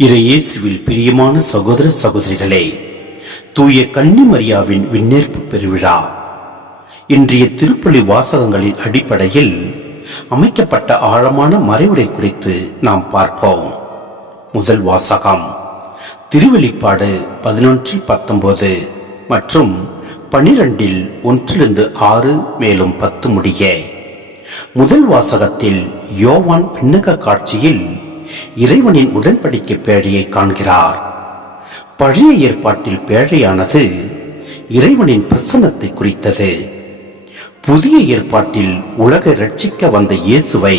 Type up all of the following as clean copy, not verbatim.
இறையேசுவில் பிரியமான சகோதர சகோதரிகளே, தூய கன்னி மரியாவின் விண்ணேற்பு பெருவிழா இன்றைய திருப்பலி வாசகங்களின் அடிப்படையில் அமைக்கப்பட்ட ஆழமான மறைவுரை குறித்து நாம் பார்ப்போம். முதல் வாசகம் திருவெளிப்பாடு 11:19 மற்றும் 12:1-6 மேலும் 10 முடிய. முதல் வாசகத்தில் யோவான் விண்ணக காட்சியில் இறைவனின் உடன்படிக்கை பேழையை காண்கிறார். பழைய ஏற்பாட்டில் பேழையானது இறைவனின் பிரசன்னத்தை குறித்தது. புதிய ஏற்பாட்டில் உலகை ரட்சிக்க வந்த இயேசுவை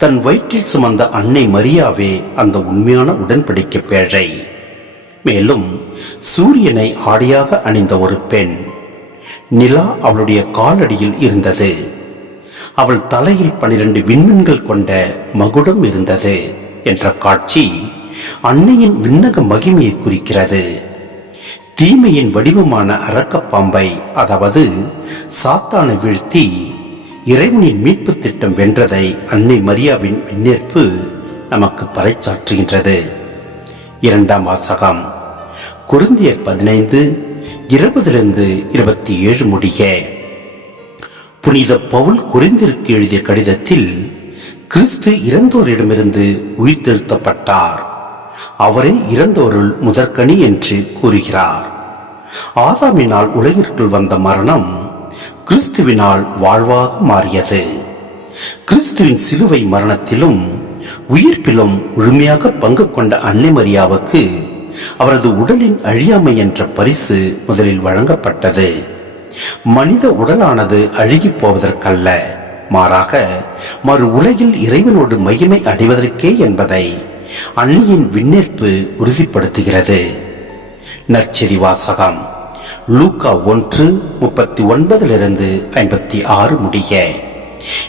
தன் வயிற்றில் சுமந்த அன்னை மரியாவே அந்த உண்மையான உடன்படிக்கை பேழை. மேலும் சூரியனை ஆடையாக அணிந்த ஒரு பெண், நிலா அவளுடைய காலடியில் இருந்தது. அவள் தலையில் 12 விண்மீன்கள் கொண்ட மகுடம் இருந்தது என்ற காட்சி அன்னையின் விண்ணக மகிமையை குறிக்கிறது. தீமையின் வடிவமான அரக்கப்பாம்பை, அதாவது சாத்தானை வீழ்த்தி இறைவனின் மீட்பு திட்டம் வென்றதை அன்னை மரியாவின் விண்ணேற்பு நமக்கு பறைசாற்றுகின்றது. இரண்டாம் வாசகம் கொரிந்தியர் 15:20-27 முடிய. புனித பவுல் கொரிந்தியருக்கு எழுதிய கடிதத்தில் கிறிஸ்து இறந்தோரிடமிருந்து உயிர்த்தெழுத்தப்பட்டார், அவரே இறந்தோருள் முதற்கனி என்று கூறுகிறார். ஆதாமினால் உலகிற்குள் வந்த மரணம் கிறிஸ்துவினால் வாழ்வாக மாறியது. கிறிஸ்துவின் சிலுவை மரணத்திலும் உயிர்ப்பிலும் முழுமையாக பங்கு கொண்ட அன்னை மரியாவுக்கு அவரது உடலின் அழியாமை என்ற பரிசு முதலில் வழங்கப்பட்டது. மனித உடலானது அழுகி போவதற்கல்ல, மாறாக மறு உலகில் இறைவனோடு மகிமை அடைவதற்கே என்பதை அன்னையின் விண்ணேற்பு உறுதிப்படுத்துகிறது. நற்செய்தி வாசகம் லூக்கா 1:39-56 முடிய.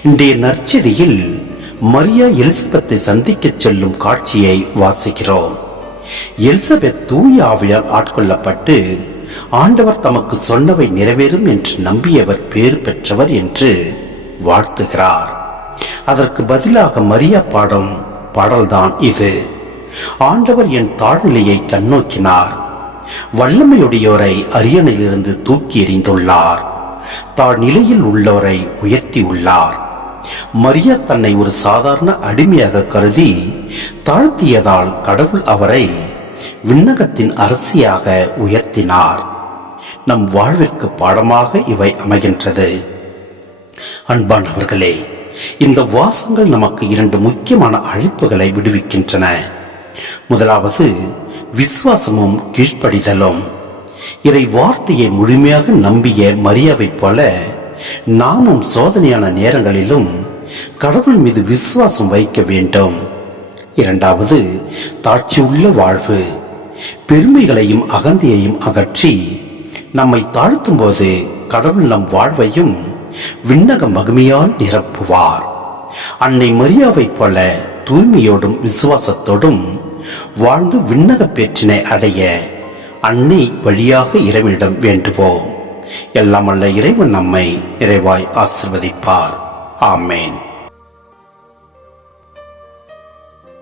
இன்றைய நற்செய்தியில் மரியா எலிசபெத்தை சந்திக்க செல்லும் காட்சியை வாசிக்கிறோம். எலிசபெத் தூய ஆவியால் ஆட்கொள்ளப்பட்டு ஆண்டவர் தமக்கு சொன்னவை நிறைவேறும் என்று நம்பியவர் பேறு பெற்றவர் என்று வாழ்த்துகிறார். அதற்கு பதிலாக மரியா பாடும் பாடல்தான் இது. ஆண்டவர் என் தாழ்நிலையை கண்ணோக்கினார், வல்லமையுடையோரை அரியணையிலிருந்து தூக்கி எறிந்துள்ளார், தாழ்நிலையில் உள்ளோரை உயர்த்தி உள்ளார். மரியா தன்னை ஒரு சாதாரண அடிமையாக கருதி தாழ்த்தியதால் கடவுள் அவரை விண்ணகத்தின் அரசியாக உயர்த்தினார். நம் வாழ்விற்கு பாடமாக இவை அமைகின்றது. அன்பானவர்களே, இந்த வாசங்கள் நமக்கு 2 முக்கியமான அழைப்புகளை விடுவிக்கின்றன. முதலாவது விசுவாசமும் கீழ்ப்படிதலும். இறை வார்த்தையை முழுமையாக நம்பிய மரியாவை போல நாமும் சோதனையான நேரங்களிலும் கடவுள் மீது விசுவாசம் வைக்க வேண்டும். இரண்டாவது தாட்சியுள்ள வாழ்வு. பெருமைகளையும் அகந்தையையும் அகற்றி நம்மை தாழ்த்தும் போது கடவுள் நம் வாழ்வையும் விண்ணக மகிமையால் நிரப்புவார். அன்னை மரியாவை போல தூய்மையோடும் விசுவாசத்தோடும் வாழ்ந்து விண்ணக பேற்றினை அடைய அன்னை வழியாக இறைவனிடம் வேண்டுவோம். எல்லாம் அல்ல இறைவன் நம்மை நிறைவாய் ஆசீர்வதிப்பார். ஆமேன்.